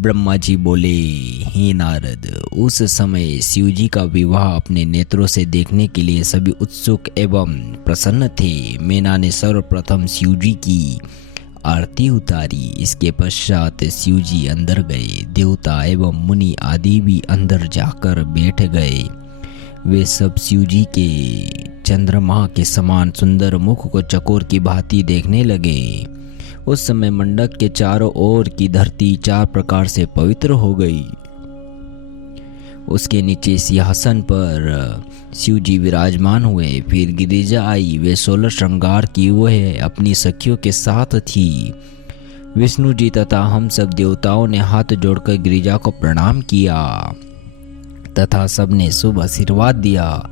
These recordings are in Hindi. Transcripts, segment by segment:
ब्रह्मा जी बोले, हे नारद, उस समय शिव जी का विवाह अपने नेत्रों से देखने के लिए सभी उत्सुक एवं प्रसन्न थे। मैना ने सर्वप्रथम शिव जी की आरती उतारी। इसके पश्चात शिव जी अंदर गए। देवता एवं मुनि आदि भी अंदर जाकर बैठ गए। वे सब शिव जी के चंद्रमा के समान सुंदर मुख को चकोर की भांति देखने लगे। उस समय मंडप के चारों ओर की धरती 4 प्रकार से पवित्र हो गई। उसके नीचे सिंहासन पर शिव जी विराजमान हुए। फिर गिरिजा आई। वे 16 श्रृंगार की हुए अपनी सखियों के साथ थी। विष्णु जी तथा हम सब देवताओं ने हाथ जोड़कर गिरिजा को प्रणाम किया तथा सबने शुभ आशीर्वाद दिया।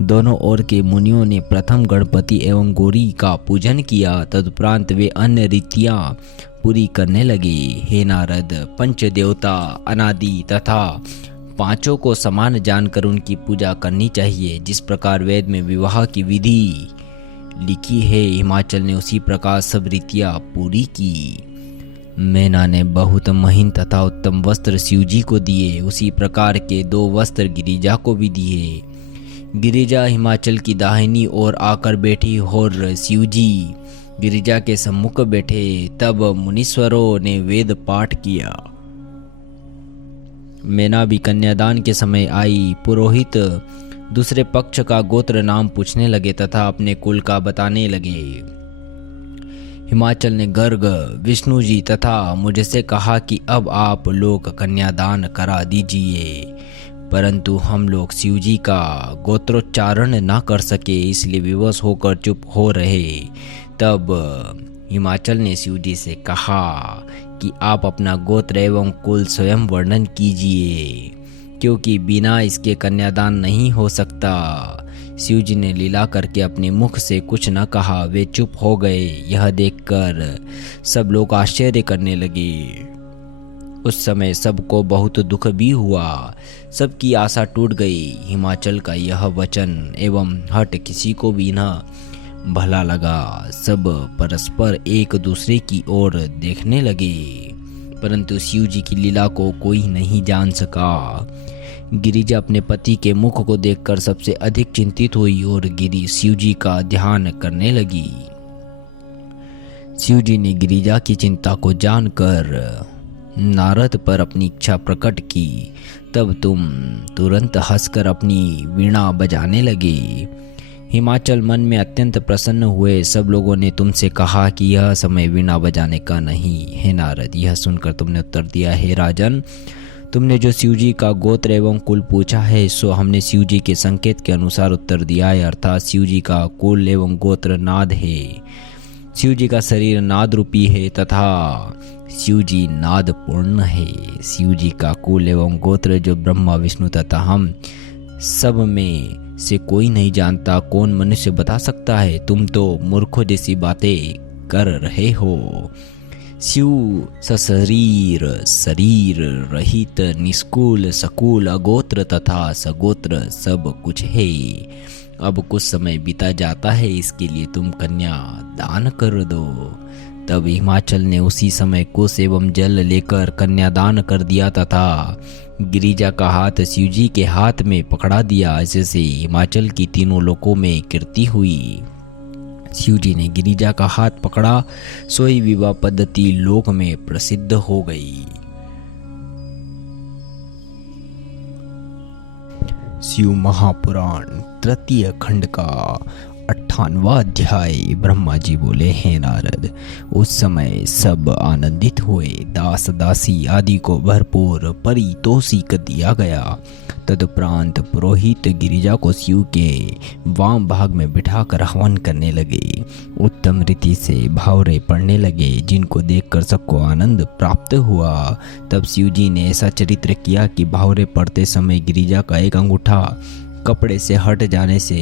दोनों ओर के मुनियों ने प्रथम गणपति एवं गौरी का पूजन किया। तदुपरांत वे अन्य रीतियां पूरी करने लगे। हे नारद, पंच देवता अनादि तथा पांचों को समान जानकर उनकी पूजा करनी चाहिए। जिस प्रकार वेद में विवाह की विधि लिखी है, हिमाचल ने उसी प्रकार सब रीतियां पूरी की। मैना ने बहुत महीन तथा उत्तम वस्त्र शिव जी को दिए। उसी प्रकार के 2 वस्त्र गिरिजा को भी दिए। गिरिजा हिमाचल की दाहिनी ओर आकर बैठी और शिव जी गिरिजा के सम्मुख बैठे। तब मुनीश्वरों ने वेद पाठ किया। मैना भी कन्यादान के समय आई। पुरोहित दूसरे पक्ष का गोत्र नाम पूछने लगे तथा अपने कुल का बताने लगे। हिमाचल ने गर्ग, विष्णु जी तथा मुझसे कहा कि अब आप लोग कन्यादान करा दीजिए, परंतु हम लोग शिव जी का गोत्रोच्चारण न कर सके, इसलिए विवश होकर चुप हो रहे। तब हिमाचल ने शिव जी से कहा कि आप अपना गोत्र एवं कुल स्वयं वर्णन कीजिए, क्योंकि बिना इसके कन्यादान नहीं हो सकता। शिव जी ने लीला करके अपने मुख से कुछ न कहा। वे चुप हो गए। यह देखकर सब लोग आश्चर्य करने लगे। उस समय सबको बहुत दुख भी हुआ। सबकी आशा टूट गई। हिमाचल का यह वचन एवं हट किसी को भी न भला लगा। सब परस्पर एक दूसरे की ओर देखने लगे, परंतु शिव जी की लीला को कोई नहीं जान सका। गिरिजा अपने पति के मुख को देखकर सबसे अधिक चिंतित हुई और गिरी शिव जी का ध्यान करने लगी। शिव जी ने गिरिजा की चिंता को जानकर नारद पर अपनी इच्छा प्रकट की। तब तुम तुरंत हंसकर अपनी वीणा बजाने लगे। हिमाचल मन में अत्यंत प्रसन्न हुए। सब लोगों ने तुमसे कहा कि यह समय वीणा बजाने का नहीं है। नारद, यह सुनकर तुमने उत्तर दिया, हे राजन, तुमने जो शिव जी का गोत्र एवं कुल पूछा है, सो हमने शिव जी के संकेत के अनुसार उत्तर दिया है। अर्थात शिव जी का कुल एवं गोत्र नाद है। शिव जी का शरीर नाद रूपी है तथा शिव जी नाद पूर्ण है। शिव जी का कुल एवं गोत्र जो ब्रह्मा, विष्णु तथा हम सब में से कोई नहीं जानता। कौन मनुष्य बता सकता है? तुम तो मूर्खों जैसी बातें कर रहे हो। शिव सशरीर, शरीर रहित, निष्कुल, सकुल, अगोत्र तथा सगोत्र सब कुछ है। अब कुछ समय बीता जाता है, इसके लिए तुम कन्या दान कर दो। तब हिमाचल ने उसी समय कुश एवं जल लेकर कन्यादान कर दिया तथा गिरिजा का हाथ शिव जी के हाथ में पकड़ा दिया। इससे हिमाचल की तीनों लोकों में कीर्ति हुई। शिव जी ने गिरिजा का हाथ पकड़ा, सोई विवाह पद्धति लोक में प्रसिद्ध हो गई। शिव महापुराण तृतीय खंड का 98वां अध्याय। ब्रह्मा जी बोले, हे नारद, उस समय सब आनंदित हुए। दास दासी आदि को भरपूर परितोषिक दिया गया। तदुपरांत पुरोहित गिरिजा को शिव के वाम भाग में बिठाकर हवन करने लगे। उत्तम रीति से भावरे पढ़ने लगे, जिनको देखकर सबको आनंद प्राप्त हुआ। तब शिव जी ने ऐसा चरित्र किया कि भावरे पढ़ते समय गिरिजा का एक अंगूठा कपड़े से हट जाने से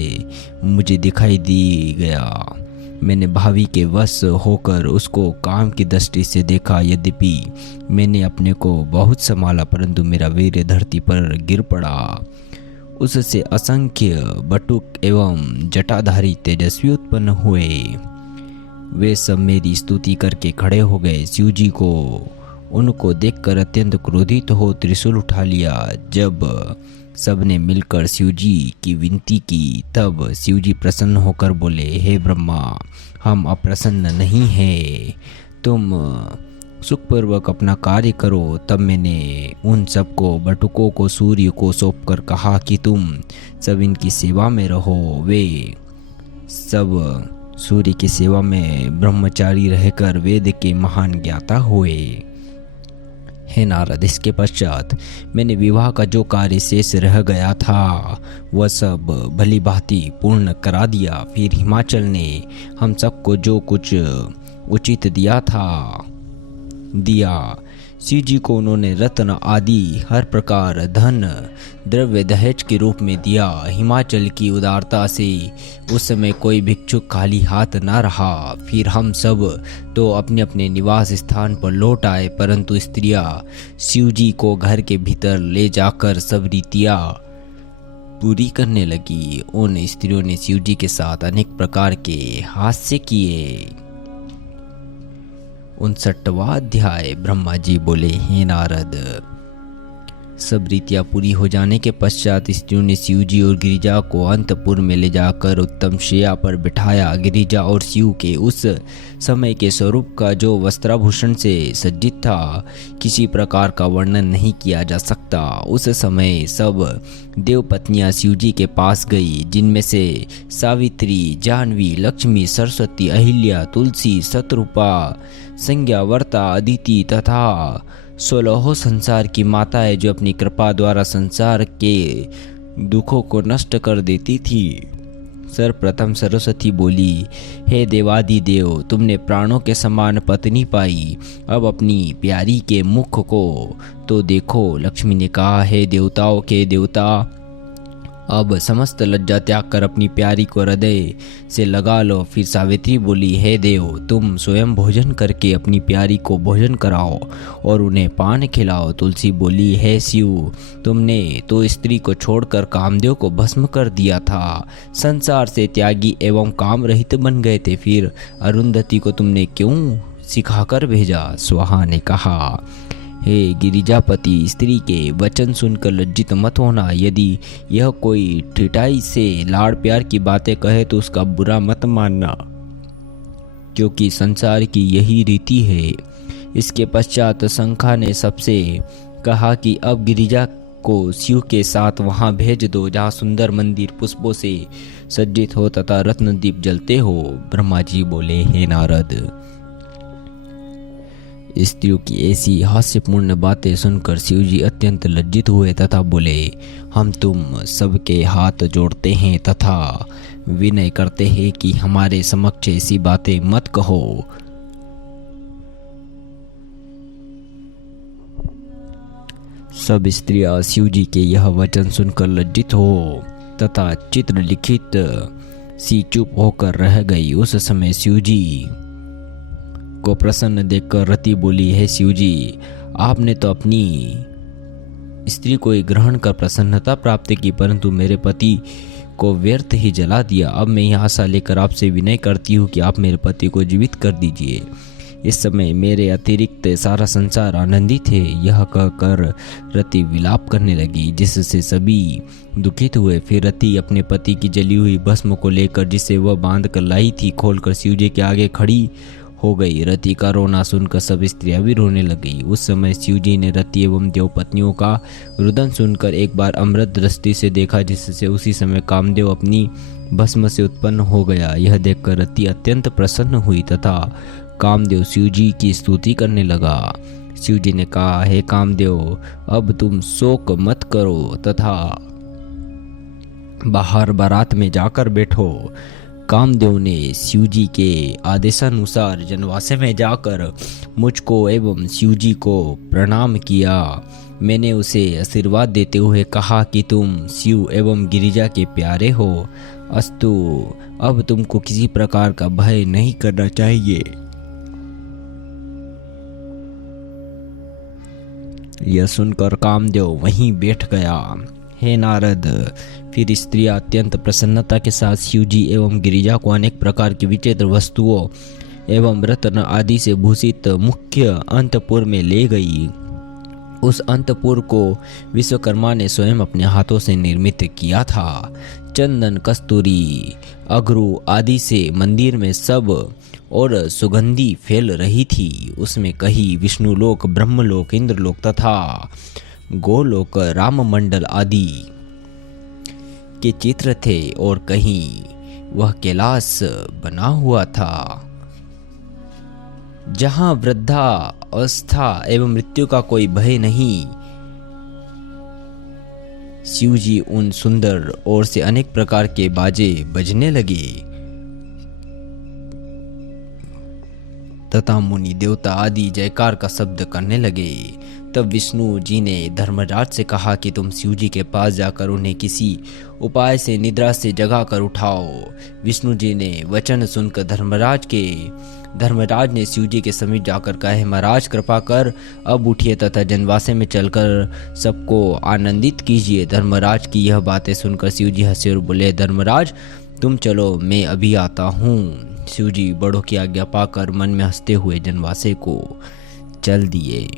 मुझे दिखाई दी गया। मैंने भावी के वश होकर उसको काम की दृष्टि से देखा। यद्यपि मैंने अपने को बहुत संभाला, परंतु मेरा वीर्य धरती पर गिर पड़ा। उससे असंख्य बटुक एवं जटाधारी तेजस्वी उत्पन्न हुए। वे सब मेरी स्तुति करके खड़े हो गए। शिव जी को उनको देखकर अत्यंत क्रोधित हो त्रिशूल उठा लिया। जब सबने मिलकर शिवजी की विनती की तब शिवजी प्रसन्न होकर बोले, हे ब्रह्मा, हम अप्रसन्न नहीं हैं, तुम सुखपूर्वक अपना कार्य करो। तब मैंने उन सबको बटुकों को सूर्य को सौंप कर कहा कि तुम सब इनकी सेवा में रहो। वे सब सूर्य की सेवा में ब्रह्मचारी रहकर वेद के महान ज्ञाता हुए। हे नारद, इसके पश्चात मैंने विवाह का जो कार्य शेष रह गया था वह सब भली भांति पूर्ण करा दिया। फिर हिमाचल ने हम सबको जो कुछ उचित दिया। शिव जी को उन्होंने रत्न आदि हर प्रकार धन द्रव्य दहेज के रूप में दिया। हिमाचल की उदारता से उस समय कोई भिक्षुक खाली हाथ न रहा। फिर हम सब तो अपने अपने निवास स्थान पर लौट आए, परंतु स्त्रियां शिव जी को घर के भीतर ले जाकर सब रीतियां पूरी करने लगी। उन स्त्रियों ने शिव जी के साथ अनेक प्रकार के हास्य किए। 59वां अध्याय। ब्रह्मा जी बोले, हे नारद, सब रीतियां पूरी हो जाने के पश्चात स्त्रियों ने शिव जी और गिरिजा को अंतपुर में ले जाकर उत्तम शैया पर बिठाया। गिरिजा और शिव के उस समय के स्वरूप का जो वस्त्राभूषण से सज्जित था, किसी प्रकार का वर्णन नहीं किया जा सकता। उस समय सब देवपत्नियां शिव जी के पास गई, जिनमें से सावित्री, जाह्नवी, लक्ष्मी, सरस्वती, अहिल्या, तुलसी, शतरूपा, संज्ञावर्ता, अदिति तथा 16 संसार की माताएं जो अपनी कृपा द्वारा संसार के दुखों को नष्ट कर देती थी। सर्वप्रथम सरस्वती बोली, हे देवादिदेव, तुमने प्राणों के समान पत्नी पाई, अब अपनी प्यारी के मुख को तो देखो। लक्ष्मी ने कहा, हे देवताओं के देवता, अब समस्त लज्जा त्याग कर अपनी प्यारी को हृदय से लगा लो। फिर सावित्री बोली, हे देव, तुम स्वयं भोजन करके अपनी प्यारी को भोजन कराओ और उन्हें पान खिलाओ। तुलसी बोली, हे शिव, तुमने तो स्त्री को छोड़कर कामदेव को भस्म कर दिया था, संसार से त्यागी एवं काम रहित बन गए थे, फिर अरुंधति को तुमने क्यों सिखाकर भेजा? स्वाहा ने कहा, हे गिरिजापति, स्त्री के वचन सुनकर लज्जित मत होना। यदि यह कोई ठिठाई से लाड़ प्यार की बातें कहे तो उसका बुरा मत मानना, क्योंकि संसार की यही रीति है। इसके पश्चात शंखा ने सबसे कहा कि अब गिरिजा को शिव के साथ वहां भेज दो, जहां सुंदर मंदिर पुष्पों से सज्जित हो तथा रत्न दीप जलते हो। ब्रह्मा जी बोले, हे नारद, स्त्रियों की ऐसी हास्यपूर्ण बातें सुनकर शिवजी अत्यंत लज्जित हुए तथा बोले, हम तुम सबके हाथ जोड़ते हैं तथा विनय करते हैं कि हमारे समक्ष ऐसी बातें मत कहो। सब स्त्रियां शिवजी के यह वचन सुनकर लज्जित हो तथा चित्र लिखित सी चुप होकर रह गई। उस समय शिवजी को प्रसन्न देखकर रति बोली, हे शिवजी, आपने तो अपनी स्त्री को ग्रहण कर प्रसन्नता प्राप्त की, परंतु मेरे पति को व्यर्थ ही जला दिया। अब मैं यह आशा लेकर आपसे विनय करती हूँ कि आप मेरे पति को जीवित कर दीजिए। इस समय मेरे अतिरिक्त सारा संसार आनंदित है। यह कहकर रति विलाप करने लगी, जिससे सभी दुखित हुए। फिर रति अपने पति की जली हुई भस्म को लेकर, जिसे वह बांध कर लाई थी, खोलकर शिवजी के आगे खड़ी हो गई। रति का रोना सुनकर सब स्त्रियां भी रोने लगी। उस समय शिवजी ने रति एवं देवपत्नियों का रुदन सुनकर एक बार अमृत दृष्टि से देखा, जिससे उसी समय कामदेव अपनी भस्म से उत्पन्न हो गया। यह देखकर रति अत्यंत प्रसन्न हुई तथा कामदेव शिवजी की स्तुति करने लगा। शिवजी ने कहा, हे कामदेव, अब तुम शोक मत करो तथा बाहर बारात में जाकर बैठो। कामदेव ने शिवजी के आदेशानुसार जनवासे में जाकर मुझको एवं शिवजी को प्रणाम किया। मैंने उसे आशीर्वाद देते हुए कहा कि तुम शिव एवं गिरिजा के प्यारे हो। अस्तु, अब तुमको किसी प्रकार का भय नहीं करना चाहिए। यह सुनकर कामदेव वहीं बैठ गया। हे नारद, फिर स्त्रियां अत्यंत प्रसन्नता के साथ शिवजी एवं गिरिजा को अनेक प्रकार की विचित्र वस्तुओं एवं रत्न आदि से भूषित मुख्य अंतपुर में ले गई। उस अंतपुर को विश्वकर्मा ने स्वयं अपने हाथों से निर्मित किया था। चंदन, कस्तूरी, अगरू आदि से मंदिर में सब और सुगंधी फैल रही थी। उसमें कहीं विष्णुलोक, ब्रह्मलोक, इंद्रलोक तथा गोलोक, राममंडल आदि के चित्र थे और कहीं वह कैलाश बना हुआ था जहां वृद्धा अवस्था एवं मृत्यु का कोई भय नहीं। शिवजी उन सुंदर और से अनेक प्रकार के बाजे बजने लगे तथा मुनि देवता आदि जयकार का शब्द करने लगे। तब विष्णु जी ने धर्मराज से कहा कि तुम शिव जी के पास जाकर उन्हें किसी उपाय से निद्रा से जगा कर उठाओ। विष्णु जी ने वचन सुनकर धर्मराज ने शिव जी के समीप जाकर कहे, महाराज कृपा कर अब उठिए तथा जनवासे में चलकर सबको आनंदित कीजिए। धर्मराज की यह बातें सुनकर शिव जी हंसे और बोले, धर्मराज तुम चलो, मैं अभी आता हूँ। शिव जी बड़ों की आज्ञा पाकर मन में हंसते हुए जनवासे को चल दिए।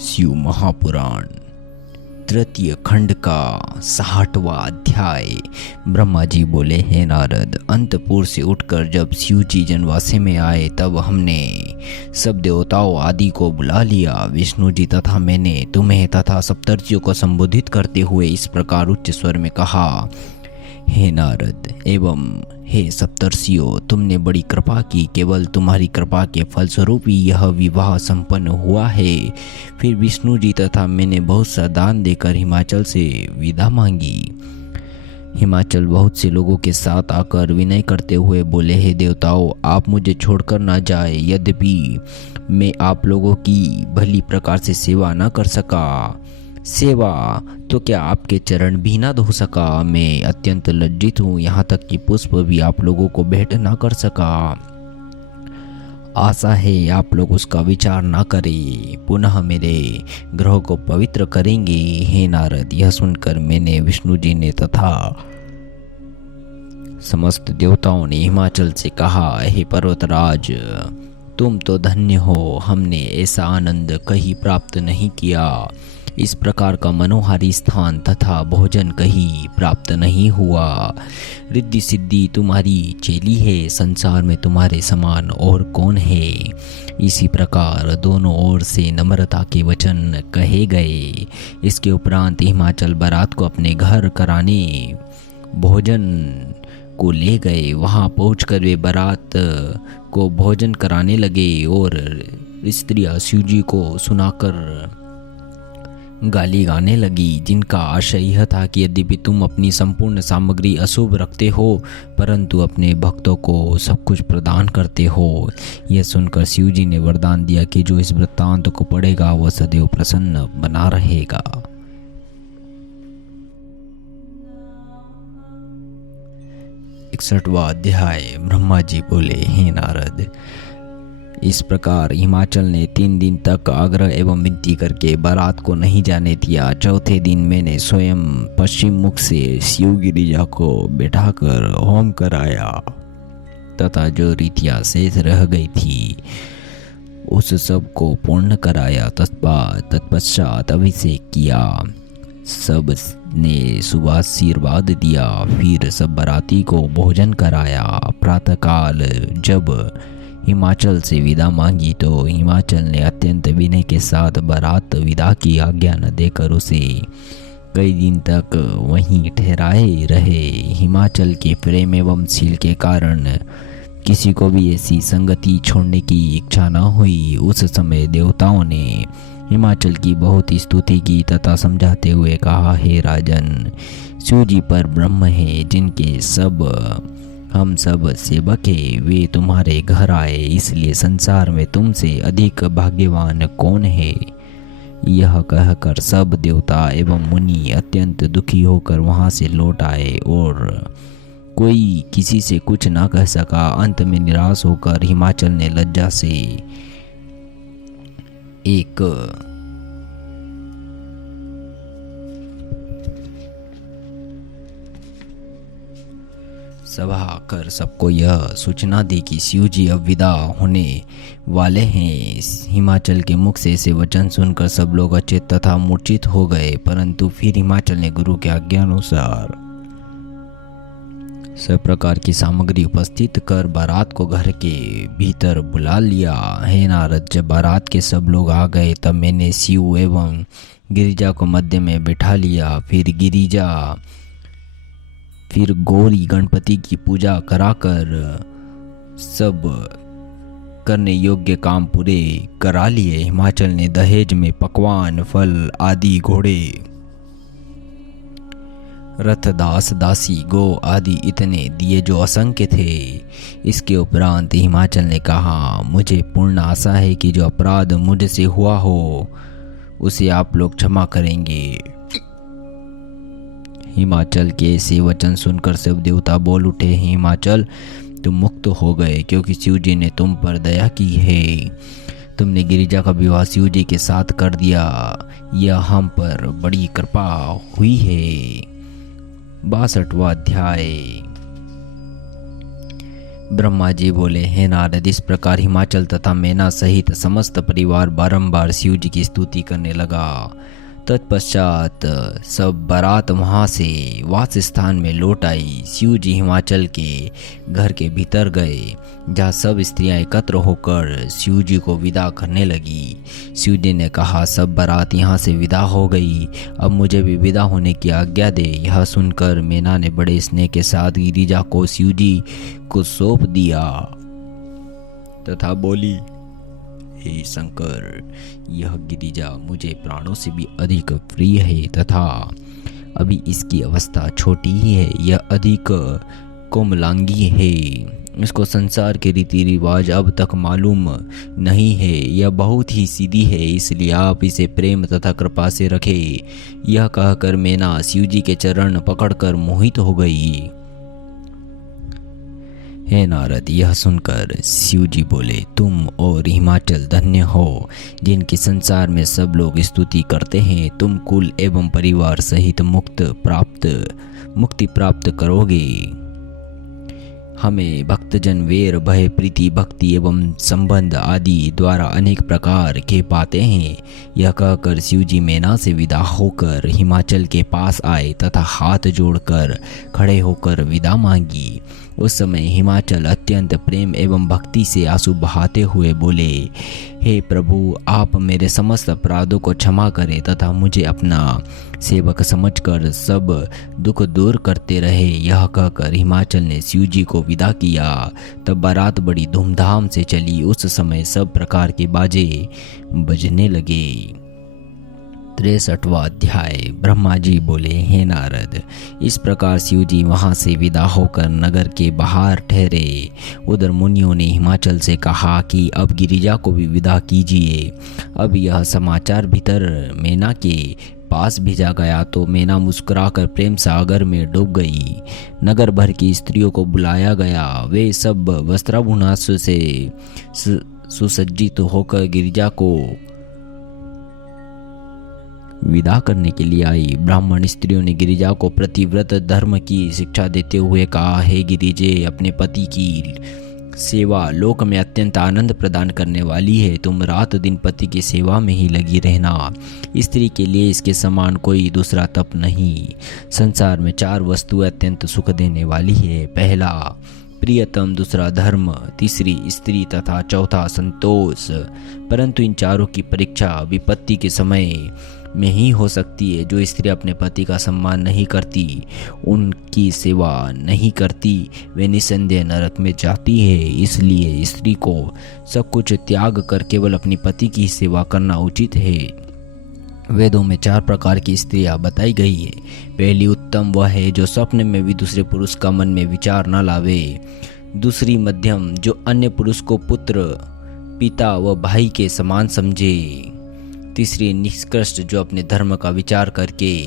शिव महापुराण तृतीय खंड का 60वां अध्याय। ब्रह्मा जी बोले, हे नारद, अंतपुर से उठकर जब शिव जी जनवासे में आए तब हमने सब देवताओं आदि को बुला लिया। विष्णु जी तथा मैंने तुम्हें तथा सप्तर्षियों को संबोधित करते हुए इस प्रकार उच्च स्वर में कहा, हे नारद एवं हे सप्तर्षियों, तुमने बड़ी कृपा की। केवल तुम्हारी कृपा के फलस्वरूप ही यह विवाह संपन्न हुआ है। फिर विष्णु जी तथा मैंने बहुत सा दान देकर हिमाचल से विदा मांगी। हिमाचल बहुत से लोगों के साथ आकर विनय करते हुए बोले, हे देवताओं, आप मुझे छोड़कर ना जाए। यद्यपि मैं आप लोगों की भली प्रकार से सेवा न कर सका, सेवा तो क्या आपके चरण भी ना धो सका। मैं अत्यंत लज्जित हूँ, यहाँ तक कि पुष्प भी आप लोगों को भेंट ना कर सका। आशा है आप लोग उसका विचार ना करें, पुनः मेरे ग्रह को पवित्र करेंगे। हे नारद, यह सुनकर मैंने, विष्णु जी ने तथा समस्त देवताओं ने हिमाचल से कहा, हे पर्वतराज, तुम तो धन्य हो, हमने ऐसा आनंद कहीं प्राप्त नहीं किया। इस प्रकार का मनोहारी स्थान तथा भोजन कहीं प्राप्त नहीं हुआ। रिद्धि सिद्धि तुम्हारी चेली है, संसार में तुम्हारे समान और कौन है। इसी प्रकार दोनों ओर से नम्रता के वचन कहे गए। इसके उपरांत हिमाचल बारात को अपने घर कराने भोजन को ले गए। वहां पहुंचकर वे बारात को भोजन कराने लगे और स्त्रियां शिवजी को सुनाकर गाली गाने लगी, जिनका आशय यह था कि यद्यपि तुम अपनी संपूर्ण सामग्री अशुभ रखते हो, परंतु अपने भक्तों को सब कुछ प्रदान करते हो। यह सुनकर शिव जी ने वरदान दिया कि जो इस वृत्तांत को पढ़ेगा वह सदैव प्रसन्न बना रहेगा। 61वां अध्याय। ब्रह्मा जी बोले, हे नारद, इस प्रकार हिमाचल ने 3 दिन तक आग्रह एवं विनती करके बारात को नहीं जाने दिया। चौथे दिन मैंने स्वयं पश्चिम मुख से शिव गिरिजा को बैठाकर होम कराया तथा जो रीतियां शेष रह गई थी उस सब को पूर्ण कराया। तत्पश्चात अभिषेक किया, सब ने शुभाशीर्वाद दिया। फिर सब बाराती को भोजन कराया। प्रातःकाल जब हिमाचल से विदा मांगी तो हिमाचल ने अत्यंत विनय के साथ बारात विदा की आज्ञा न देकर उसे कई दिन तक वहीं ठहराए रहे। हिमाचल के प्रेम एवं शील के कारण किसी को भी ऐसी संगति छोड़ने की इच्छा न हुई। उस समय देवताओं ने हिमाचल की बहुत स्तुति की तथा समझाते हुए कहा, हे राजन, शिव जी पर ब्रह्म है, जिनके हम सब सेवक हैं। वे तुम्हारे घर आए, इसलिए संसार में तुमसे अधिक भाग्यवान कौन है। यह कहकर सब देवता एवं मुनि अत्यंत दुखी होकर वहां से लौट आए और कोई किसी से कुछ ना कह सका। अंत में निराश होकर हिमाचल ने लज्जा से एक सभा कर सबको यह सूचना दी कि शिव जी अब विदा होने वाले हैं। हिमाचल के मुख से ऐसे वचन सुनकर सब लोग अचेत तथा मूर्छित हो गए, परंतु फिर हिमाचल ने गुरु के आज्ञा अनुसार सब प्रकार की सामग्री उपस्थित कर बारात को घर के भीतर बुला लिया। हे नारद, जब बारात के सब लोग आ गए तब मैंने शिव एवं गिरिजा को मध्य में बिठा लिया। फिर गौरी गणपति की पूजा कराकर सब करने योग्य काम पूरे करा लिए। हिमाचल ने दहेज में पकवान, फल आदि, घोड़े, रथ, दास दासी, गो आदि इतने दिए जो असंख्य थे। इसके उपरांत हिमाचल ने कहा, मुझे पूर्ण आशा है कि जो अपराध मुझसे हुआ हो उसे आप लोग क्षमा करेंगे। हिमाचल के ऐसे वचन सुनकर सब देवता बोल उठे, हिमाचल तुम मुक्त हो गए, क्योंकि शिव जी ने तुम पर दया की है। तुमने गिरिजा का विवाह शिव जी के साथ कर दिया, यह हम पर बड़ी कृपा हुई है। 62वां अध्याय। ब्रह्मा जी बोले, हे नारद, इस प्रकार हिमाचल तथा मैना सहित समस्त परिवार बारंबार शिव जी की स्तुति करने लगा। तत्पश्चात सब बारात वहाँ से वास स्थान में लौट आई। शिव जी हिमाचल के घर के भीतर गए, जहाँ सब स्त्रियां एकत्र होकर शिव जी को विदा करने लगी। शिव जी ने कहा, सब बारात यहाँ से विदा हो गई, अब मुझे भी विदा होने की आज्ञा दे। यह सुनकर मैना ने बड़े स्नेह के साथ गिरिजा को शिव जी को सौंप दिया तथा बोली, हे शंकर, यह गिरिजा मुझे प्राणों से भी अधिक प्रिय है तथा अभी इसकी अवस्था छोटी ही है। यह अधिक कोमलांगी है, इसको संसार के रीति रिवाज अब तक मालूम नहीं है। यह बहुत ही सीधी है, इसलिए आप इसे प्रेम तथा कृपा से रखें। यह कहकर मैना शिव जी के चरण पकड़कर मोहित हो गई। हे नारद, यह सुनकर शिव जी बोले, तुम और हिमाचल धन्य हो, जिनके संसार में सब लोग स्तुति करते हैं। तुम कुल एवं परिवार सहित मुक्ति प्राप्त करोगे। हमें भक्तजन वैर, भय, प्रीति, भक्ति एवं संबंध आदि द्वारा अनेक प्रकार के पाते हैं। यह कहकर शिव जी मैना से विदा होकर हिमाचल के पास आए तथा हाथ जोड़कर खड़े होकर विदा मांगी। उस समय हिमाचल अत्यंत प्रेम एवं भक्ति से आंसू बहाते हुए बोले, हे प्रभु, आप मेरे समस्त अपराधों को क्षमा करें तथा मुझे अपना सेवक समझकर सब दुख दूर करते रहे। यह कहकर हिमाचल ने शिव जी को विदा किया। तब बारात बड़ी धूमधाम से चली। उस समय सब प्रकार के बाजे बजने लगे। 63वां अध्याय। ब्रह्मा जी बोले, हे नारद, इस प्रकार शिव जी वहाँ से विदा होकर नगर के बाहर ठहरे। उधर मुनियों ने हिमाचल से कहा कि अब गिरिजा को भी विदा कीजिए। अब यह समाचार भीतर मैना के पास भेजा गया तो मैना मुस्कुराकर प्रेम सागर में डूब गई। नगर भर की स्त्रियों को बुलाया गया। वे सब वस्त्राभूषण से सुसज्जित होकर गिरिजा को विदा करने के लिए आई। ब्राह्मण स्त्रियों ने गिरिजा को प्रतिव्रत धर्म की शिक्षा देते हुए कहा, हे गिरिजे, अपने पति की सेवा लोक में अत्यंत आनंद प्रदान करने वाली है। तुम रात दिन पति की सेवा में ही लगी रहना। स्त्री के लिए इसके समान कोई दूसरा तप नहीं। संसार में 4 वस्तुएं अत्यंत सुख देने वाली है। पहला प्रियतम, दूसरा धर्म, तीसरी स्त्री तथा चौथा संतोष। परंतु इन चारों की परीक्षा विपत्ति के समय में ही हो सकती है। जो स्त्री अपने पति का सम्मान नहीं करती, उनकी सेवा नहीं करती, वे निसंदेह नरक में जाती है। इसलिए स्त्री को सब कुछ त्याग कर केवल अपनी पति की सेवा करना उचित है। वेदों में 4 प्रकार की स्त्रियां बताई गई है। पहली उत्तम, वह है जो स्वप्न में भी दूसरे पुरुष का मन में विचार न लावे। दूसरी मध्यम, जो अन्य पुरुष को पुत्र, पिता व भाई के समान समझे। तीसरी निष्कृष्ट, जो अपने धर्म का विचार करके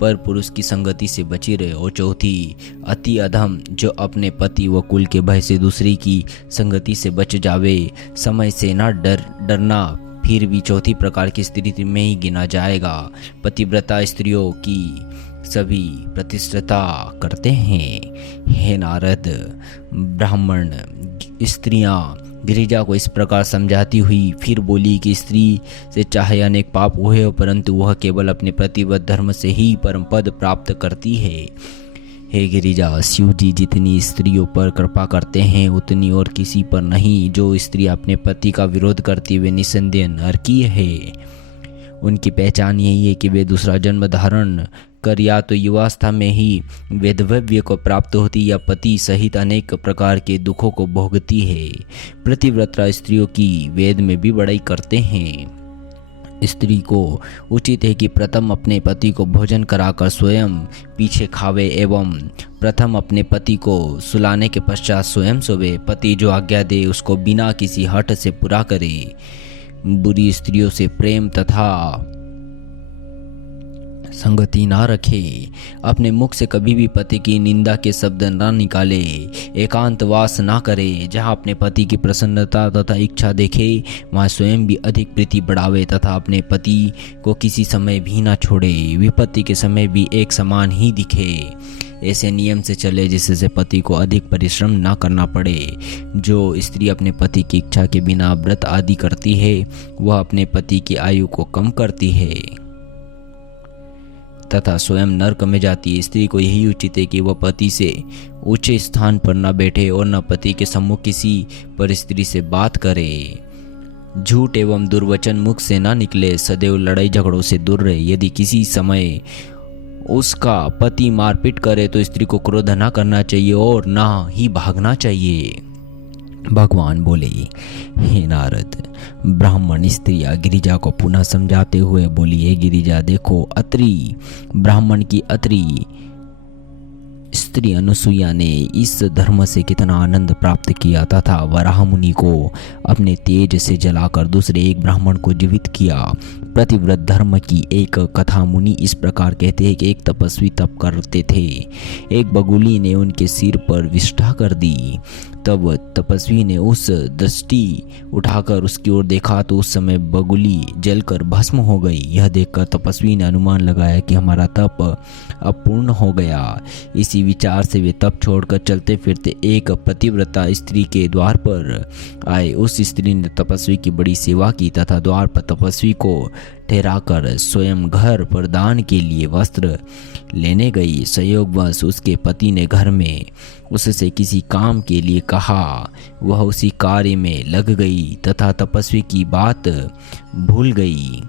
पर पुरुष की संगति से बची रहे। और चौथी अति अधम, जो अपने पति व कुल के भय से दूसरी की संगति से बच जावे। समय से ना डरना फिर भी चौथी प्रकार की स्थिति में ही गिना जाएगा। पतिव्रता स्त्रियों की सभी प्रतिष्ठिता करते हैं। हे नारद, ब्राह्मण स्त्रियां गिरिजा को इस प्रकार समझाती हुई फिर बोली कि स्त्री से चाहे अनेक पाप हुए हो, परंतु वह केवल अपने प्रतिबद्ध धर्म से ही परम पद प्राप्त करती है। हे गिरिजा, शिव जी जितनी स्त्रियों पर कृपा करते हैं उतनी और किसी पर नहीं। जो स्त्री अपने पति का विरोध करती हुए निसंदेह नरकीय है। उनकी पहचान यही है कि वे दूसरा जन्म धारण कर या तो युवावस्था में ही वैधव्य को प्राप्त होती या पति सहित अनेक प्रकार के दुखों को भोगती है। प्रतिव्रता स्त्रियों की वेद में भी बड़ाई करते हैं। स्त्री को उचित है कि प्रथम अपने पति को भोजन कराकर स्वयं पीछे खावे एवं प्रथम अपने पति को सुलाने के पश्चात स्वयं सोवे। पति जो आज्ञा दे उसको बिना किसी हठ से पूरा करे। बुरी स्त्रियों से प्रेम तथा संगति ना रखे। अपने मुख से कभी भी पति की निंदा के शब्द ना निकाले। एकांतवास ना करे। जहाँ अपने पति की प्रसन्नता तथा इच्छा देखे वहाँ स्वयं भी अधिक प्रीति बढ़ावे तथा अपने पति को किसी समय भी ना छोड़े। विपत्ति के समय भी एक समान ही दिखे। ऐसे नियम से चले जिससे पति को अधिक परिश्रम ना करना पड़े। जो स्त्री अपने पति की इच्छा के बिना व्रत आदि करती है वह अपने पति की आयु को कम करती है तथा स्वयं नरक में जाती है। स्त्री को यही उचित है कि वह पति से ऊंचे स्थान पर न बैठे और न पति के सम्मुख किसी पर स्त्री से बात करे। झूठ एवं दुर्वचन मुख से न निकले। सदैव लड़ाई झगड़ों से दूर रहे। यदि किसी समय उसका पति मारपीट करे तो स्त्री को क्रोध न करना चाहिए और न ही भागना चाहिए। भगवान बोले, हे नारद, ब्राह्मण स्त्रियां गिरिजा को पुनः समझाते हुए बोली, हे गिरिजा, देखो, अत्रि ब्राह्मण की अत्रि स्त्री अनुसुईया ने इस धर्म से कितना आनंद प्राप्त किया तथा वराह मुनि को अपने तेज से जलाकर दूसरे एक ब्राह्मण को जीवित किया। प्रतिव्रत धर्म की एक कथा मुनि इस प्रकार कहते हैं कि एक तपस्वी तप करते थे। एक बगुली ने उनके सिर पर विष्ठा कर दी। तब तपस्वी ने उस दृष्टि उठाकर उसकी ओर देखा तो उस समय बगुली जलकर भस्म हो गई। यह देखकर तपस्वी ने अनुमान लगाया कि हमारा तप अब पूर्ण हो गया। इसी विचार से वे तप छोड़कर चलते फिरते एक पतिव्रता स्त्री के द्वार पर आए। उस स्त्री ने तपस्वी की बड़ी सेवा की तथा द्वार पर तपस्वी को ठहराकर स्वयं घर पर दान के लिए वस्त्र लेने गई। संयोगवश उसके पति ने घर में उससे किसी काम के लिए कहा। वह उसी कार्य में लग गई तथा तपस्वी की बात भूल गई।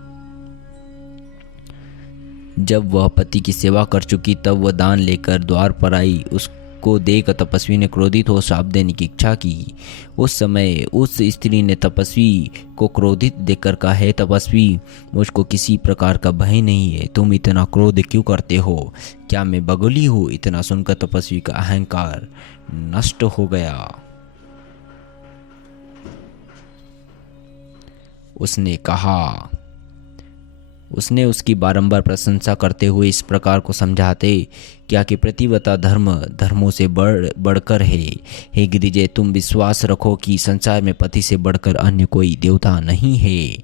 जब वह पति की सेवा कर चुकी तब वह दान लेकर द्वार पर आई। उसको देख तपस्वी ने क्रोधित हो श्राप देने की इच्छा की। उस समय उस स्त्री ने तपस्वी को क्रोधित देखकर कहा, हे तपस्वी, मुझको किसी प्रकार का भय नहीं है, तुम इतना क्रोध क्यों करते हो? क्या मैं बगुली हूँ? इतना सुनकर तपस्वी का अहंकार नष्ट हो गया। उसने उसकी बारंबार प्रशंसा करते हुए इस प्रकार को समझाते क्या कि प्रतिव्रता धर्मों से बढ़कर है। हे गिरिजे, तुम विश्वास रखो कि संसार में पति से बढ़कर अन्य कोई देवता नहीं है।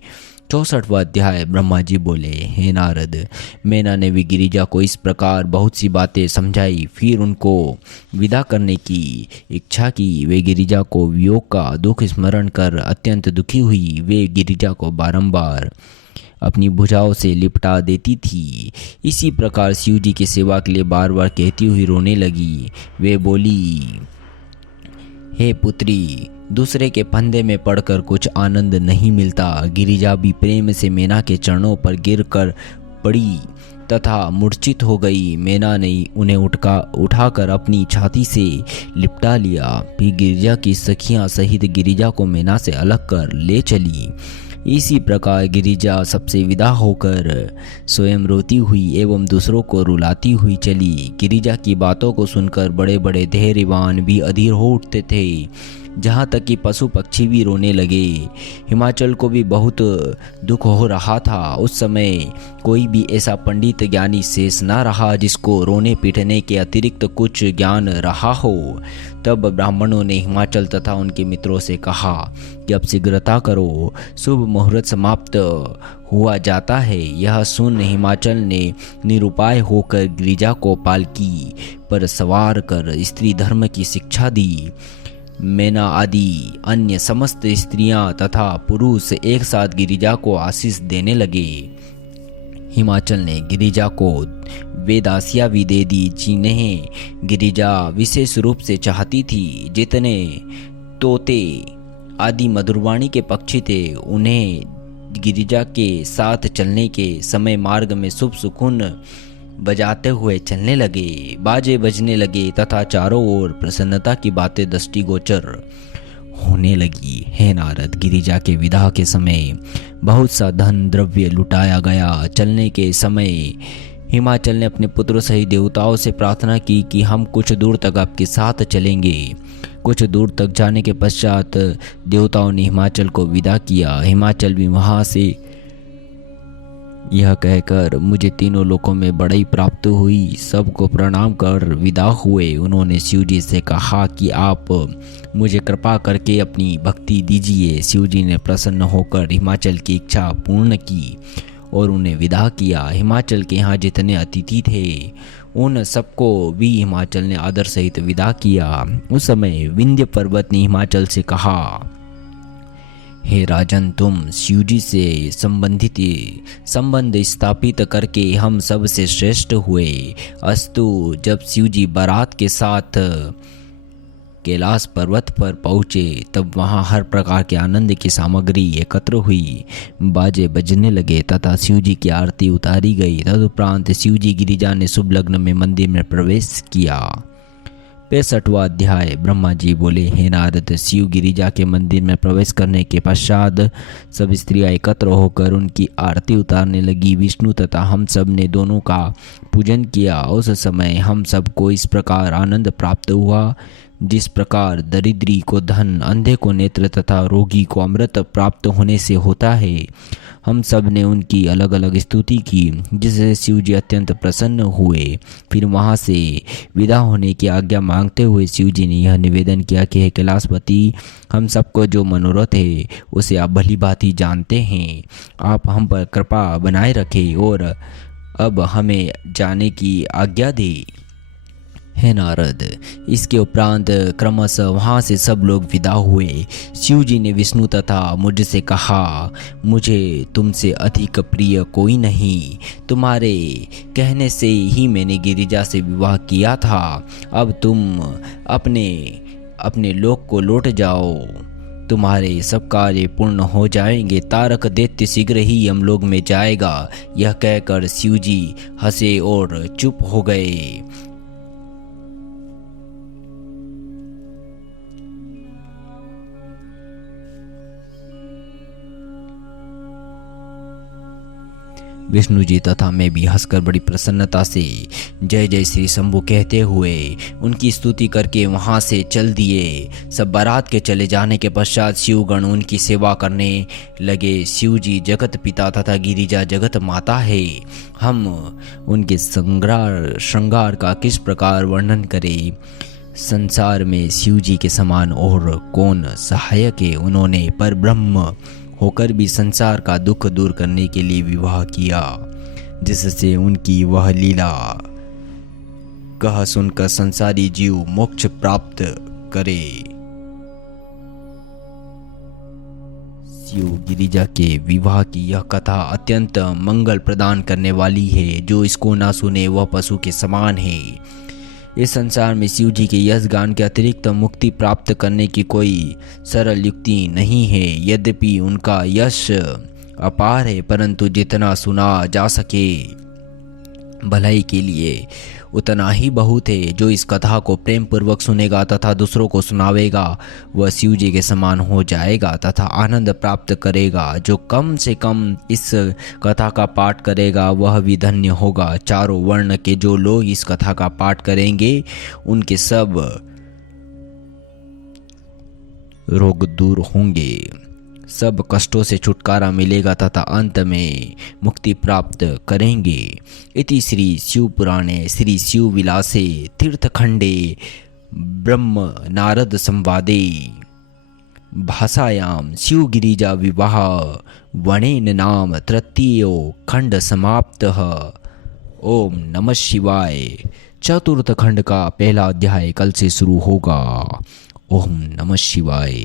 64वां अध्याय। ब्रह्मा जी बोले, हे नारद, मैना ने भी गिरिजा को इस प्रकार बहुत सी बातें समझाई। फिर उनको विदा करने की इच्छा की। वे गिरिजा को वियोग का दुख स्मरण कर अत्यंत दुखी हुई। वे गिरिजा को बारंबार अपनी भुजाओं से लिपटा देती थी। इसी प्रकार शिव जी की सेवा के लिए बार बार कहती हुई रोने लगी। वे बोली, हे पुत्री, दूसरे के फंदे में पड़कर कुछ आनंद नहीं मिलता। गिरिजा भी प्रेम से मैना के चरणों पर गिर कर पड़ी तथा मूर्छित हो गई। मैना ने उन्हें उठाकर अपनी छाती से लिपटा लिया। फिर गिरिजा की सखियां सहित गिरिजा को मैना से अलग कर ले चली। इसी प्रकार गिरिजा सबसे विदा होकर स्वयं रोती हुई एवं दूसरों को रुलाती हुई चली। गिरिजा की बातों को सुनकर बड़े बड़े धैर्यवान भी अधीर हो उठते थे। जहाँ तक कि पशु पक्षी भी रोने लगे। हिमाचल को भी बहुत दुख हो रहा था। उस समय कोई भी ऐसा पंडित ज्ञानी शेष न रहा जिसको रोने पीटने के अतिरिक्त कुछ ज्ञान रहा हो। तब ब्राह्मणों ने हिमाचल तथा उनके मित्रों से कहा कि अब शीघ्रता करो, शुभ मुहूर्त समाप्त हुआ जाता है। यह सुन हिमाचल ने निरुपाय होकर गिरिजा को पालकी पर सवार कर स्त्री धर्म की शिक्षा दी। मैना आदि अन्य समस्त स्त्रियां तथा पुरुष एक साथ गिरिजा को आशीष देने लगे। हिमाचल ने गिरिजा को वेदासिया भी दे दी, जिन्हें गिरिजा विशेष रूप से चाहती थी। जितने तोते आदि मधुरवाणी के पक्षी थे, उन्हें गिरिजा के साथ चलने के समय मार्ग में शुभ सुकून बजाते हुए चलने लगे। बाजे बजने लगे तथा चारों ओर प्रसन्नता की बातें दृष्टिगोचर होने लगी। हे नारद, गिरिजा के विदा के समय बहुत सा धन द्रव्य लुटाया गया। चलने के समय हिमाचल ने अपने पुत्र सहित देवताओं से प्रार्थना की कि हम कुछ दूर तक आपके साथ चलेंगे। कुछ दूर तक जाने के पश्चात देवताओं ने हिमाचल को विदा किया। हिमाचल भी वहां से यह कहकर मुझे तीनों लोकों में बड़ाई प्राप्त हुई, सबको प्रणाम कर विदा हुए। उन्होंने शिव जी से कहा कि आप मुझे कृपा करके अपनी भक्ति दीजिए। शिव जी ने प्रसन्न होकर हिमाचल की इच्छा पूर्ण की और उन्हें विदा किया। हिमाचल के यहाँ जितने अतिथि थे उन सबको भी हिमाचल ने आदर सहित विदा किया। उस समय विंध्य पर्वत ने हिमाचल से कहा, हे राजन, तुम शिवजी से संबंध स्थापित करके हम सब से श्रेष्ठ हुए। अस्तु, जब शिवजी बारात के साथ कैलाश पर्वत पर पहुँचे तब वहाँ हर प्रकार के आनंद की सामग्री एकत्र हुई। बाजे बजने लगे तथा शिवजी की आरती उतारी गई। तदुपरांत शिवजी गिरिजा ने शुभ लग्न में मंदिर में प्रवेश किया। 65वां अध्याय। ब्रह्मा जी बोले, हे नारद, शिव गिरिजा के मंदिर में प्रवेश करने के पश्चात सब स्त्रियां एकत्र होकर उनकी आरती उतारने लगी। विष्णु तथा हम सब ने दोनों का पूजन किया। उस समय हम सबको इस प्रकार आनंद प्राप्त हुआ जिस प्रकार दरिद्री को धन, अंधे को नेत्र तथा रोगी को अमृत प्राप्त होने से होता है। हम सब ने उनकी अलग अलग स्तुति की, जिससे शिव जी अत्यंत प्रसन्न हुए। फिर वहाँ से विदा होने की आज्ञा मांगते हुए शिव जी ने यह निवेदन किया कि हे कैलाशपति, हम सबको जो मनोरथ है उसे आप भली भांति जानते हैं। आप हम पर कृपा बनाए रखें और अब हमें जाने की आज्ञा दें। हे नारद, इसके उपरांत क्रमशः वहाँ से सब लोग विदा हुए। शिव जी ने विष्णु तथा मुझसे कहा, मुझे तुमसे अधिक प्रिय कोई नहीं। तुम्हारे कहने से ही मैंने गिरिजा से विवाह किया था। अब तुम अपने लोक को लौट जाओ, तुम्हारे सब कार्य पूर्ण हो जाएंगे। तारक दैत्य शीघ्र ही यमलोक में जाएगा। यह कहकर शिव जी हंसे और चुप हो गए। विष्णु जी तथा मैं भी हंसकर बड़ी प्रसन्नता से जय जय श्री शंभु कहते हुए उनकी स्तुति करके वहां से चल दिए। सब बारात के चले जाने के पश्चात शिवगण उनकी सेवा करने लगे। शिव जी जगत पिता तथा गिरिजा जगत माता है। हम उनके श्रृंगार का किस प्रकार वर्णन करें। संसार में शिव जी के समान और कौन सहायक है। उन्होंने परब्रह्म होकर भी संसार का दुख दूर करने के लिए विवाह किया, जिससे उनकी वह लीला कह सुनकर संसारी जीव मोक्ष प्राप्त करे। शिव गिरिजा के विवाह की यह कथा अत्यंत मंगल प्रदान करने वाली है। जो इसको ना सुने वह पशु के समान है। इस संसार में शिव जी के यश गान के अतिरिक्त मुक्ति प्राप्त करने की कोई सरल युक्ति नहीं है। यद्यपि उनका यश अपार है, परंतु जितना सुना जा सके भलाई के लिए उतना ही बहुत है। जो इस कथा को प्रेम पूर्वक सुनेगा तथा दूसरों को सुनावेगा वह शिव जी के समान हो जाएगा तथा आनंद प्राप्त करेगा। जो कम से कम इस कथा का पाठ करेगा वह भी धन्य होगा। चारों वर्ण के जो लोग इस कथा का पाठ करेंगे उनके सब रोग दूर होंगे, सब कष्टों से छुटकारा मिलेगा तथा अंत में मुक्ति प्राप्त करेंगे। इति श्री शिव पुराणे श्री शिव विलासे तीर्थखंडे ब्रह्म नारद संवादे भाषायां शिव गिरिजा विवाह वणेन नाम तृतीयो खंड समाप्तः। ओम नमः शिवाय। चतुर्थ खंड का पहला अध्याय कल से शुरू होगा। ओम नमः शिवाय।